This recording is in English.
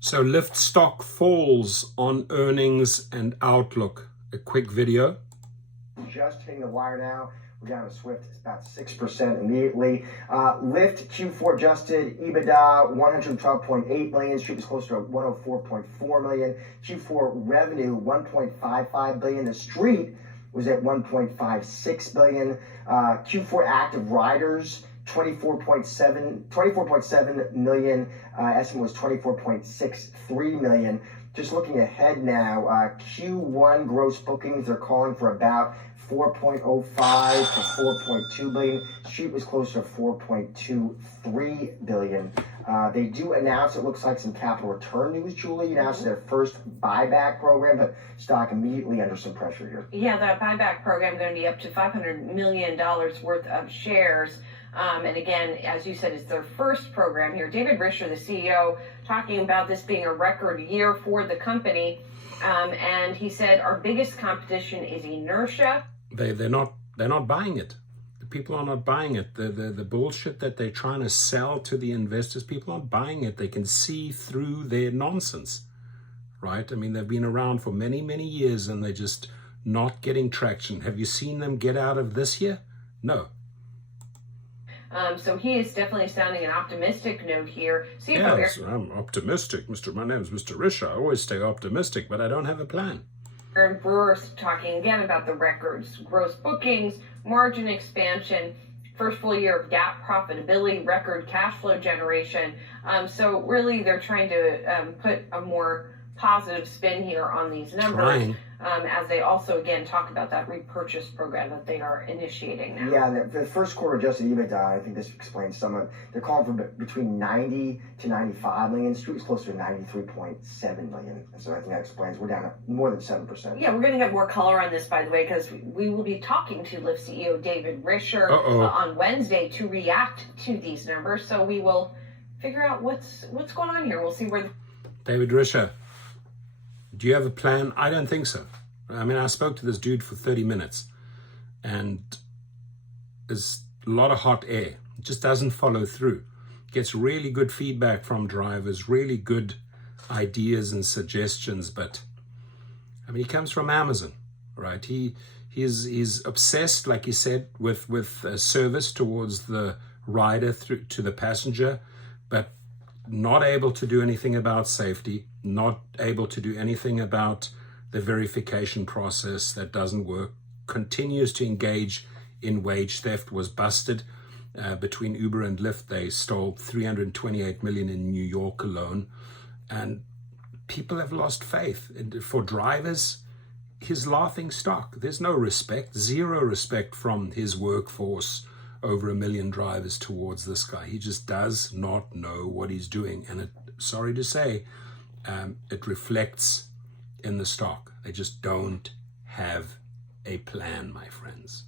So Lyft stock falls on earnings and outlook. A quick video. Just hitting the wire now. We're down to Swift. It's about 6% immediately. Lyft Q4 adjusted EBITDA 112.8 million. Street was closer to 104.4 million. Q4 revenue 1.55 billion. The Street was at 1.56 billion. Q4 active riders 24.7 million. Estimate was 24.63 million. Just looking ahead now, Q1 gross bookings, they're calling for about 4.05 to 4.2 billion. Street was closer to 4.23 billion. They do announce, it looks like, some capital return news. Julie announced their first buyback program, but stock immediately under some pressure here. Yeah, that buyback program is going to be up to $500 million worth of shares. And again, as you said, it's their first program here. David Risher, the CEO, talking about this being a record year for the company. And he said, our biggest competition is inertia. They're not buying it. The people are not buying it. The bullshit that they're trying to sell to the investors, people aren't buying it. They can see through their nonsense, right? I mean, they've been around for many, many years and they're just not getting traction. Have you seen them get out of this year? No. So he is definitely sounding an optimistic note here. Yes, I'm optimistic. My name is Mr. Risher. I always stay optimistic, but I don't have a plan. Aaron Brewer's talking again about the records, gross bookings, margin expansion, first full year of GAAP profitability, record cash flow generation. So really they're trying to put a more positive spin here on these numbers. As they also again talk about that repurchase program that they are initiating now. Yeah, the first quarter adjusted EBITDA, I think this explains some of, they're calling for between 90 to 95 million. Street was closer to 93.7 million. And so I think that explains we're down to more than 7%. Yeah, we're going to get more color on this, by the way, because we will be talking to Lyft CEO David Risher on Wednesday to react to these numbers. So we will figure out what's going on here. We'll see where David Risher, do you have a plan? I don't think so. I mean, I spoke to this dude for 30 minutes and there's a lot of hot air. It just doesn't follow through. Gets really good feedback from drivers, really good ideas and suggestions. But I mean, he comes from Amazon, right? He's obsessed, like he said, with service towards the rider through to the passenger, but not able to do anything about safety, not able to do anything about the verification process that doesn't work, continues to engage in wage theft, was busted between Uber and Lyft. They stole 328 million in New York alone. And people have lost faith. And for drivers, his laughing stock. There's no respect, zero respect from his workforce, over 1 million drivers towards this guy. He just does not know what he's doing. And sorry to say, it reflects in the stock. They just don't have a plan, my friends.